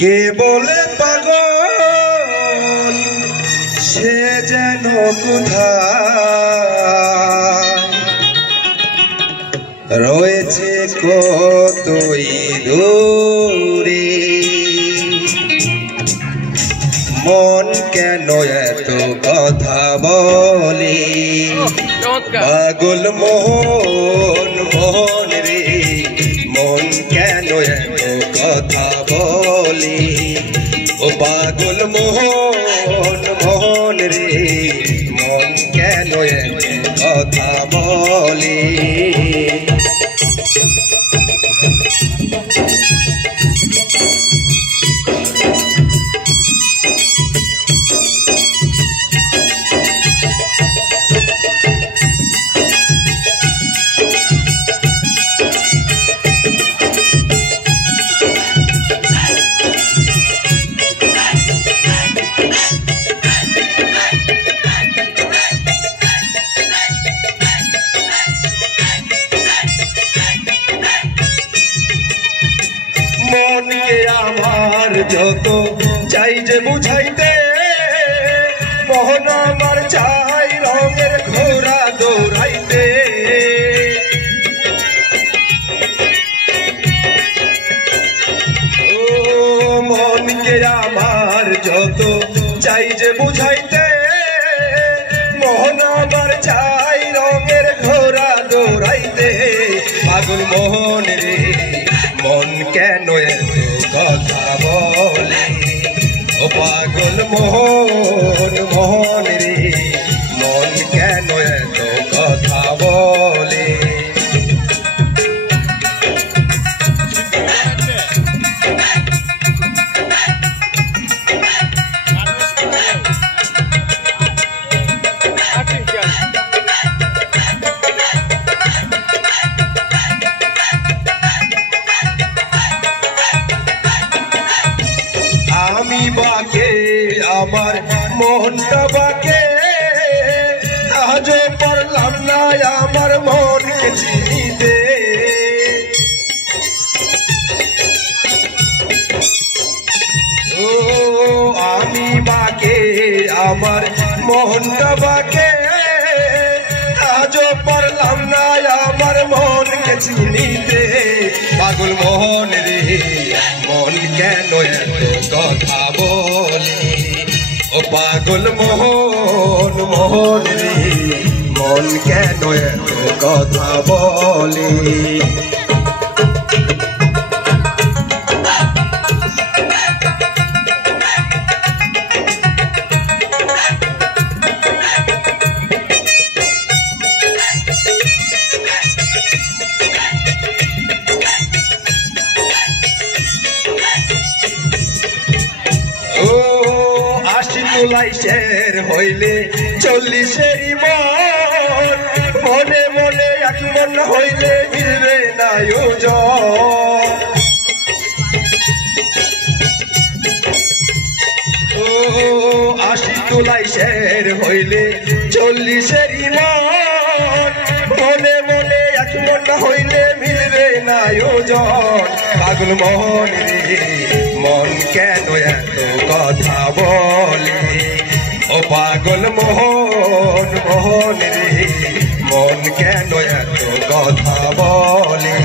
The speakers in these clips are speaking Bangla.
কে বলে পাগল সে যেন কোথায় রয়েছে কতই দূরে। মন কেন এত কথা বলে পাগল মোহন মোহন রে, মন কেন এত কথা বলে ও পাগল মোহন মোহন রে, মন কেন এত কথা বলে। মনকে আমার যত চাই যে বুঝাইতে, মোহন আমার চাই রঙের ঘোড়া দৌড়াইতে। ও মনকে আমার যত চাই যে বুঝাইতে, মোহন আমার চাই রঙের ঘোড়া দৌড়াইতে। পাগল মোহন রে, মন কেন এত কথা বলে ও পাগল মোহন মোহন রে, মন কেন এত কথা বলে। আমি বাকে আমার মনটা বাকে, আজও পারলাম না আমার মনকে চিনিতে। ও আমি বাকে আমার মনটা বাকে, আজও পারলাম না আমার মনকে চিনিতে। পাগল মোহন রে, মন কেন এত কথা বলে ও পাগল মোহন মোহন রে, মন কেন এত কথা বলে। তোলাই শের হইলে 40-এরই মন, মনে মনে এক মন হইলে মিলবে না ওজন। ও 80 তোলাই শের হইলে 40-এরই মন, মনে মনে এক মন হইলে মিলবে না ওজন। পাগল মোহন রে, মন কেন এত কথা বলে ও পাগল মোহন মোহন রে, মন কেন এত কথা বলে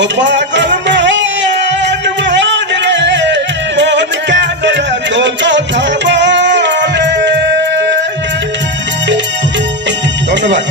ও পাগল মোহন মোহন রে, মন কেন এত কথা বলে। ধন্যবাদ।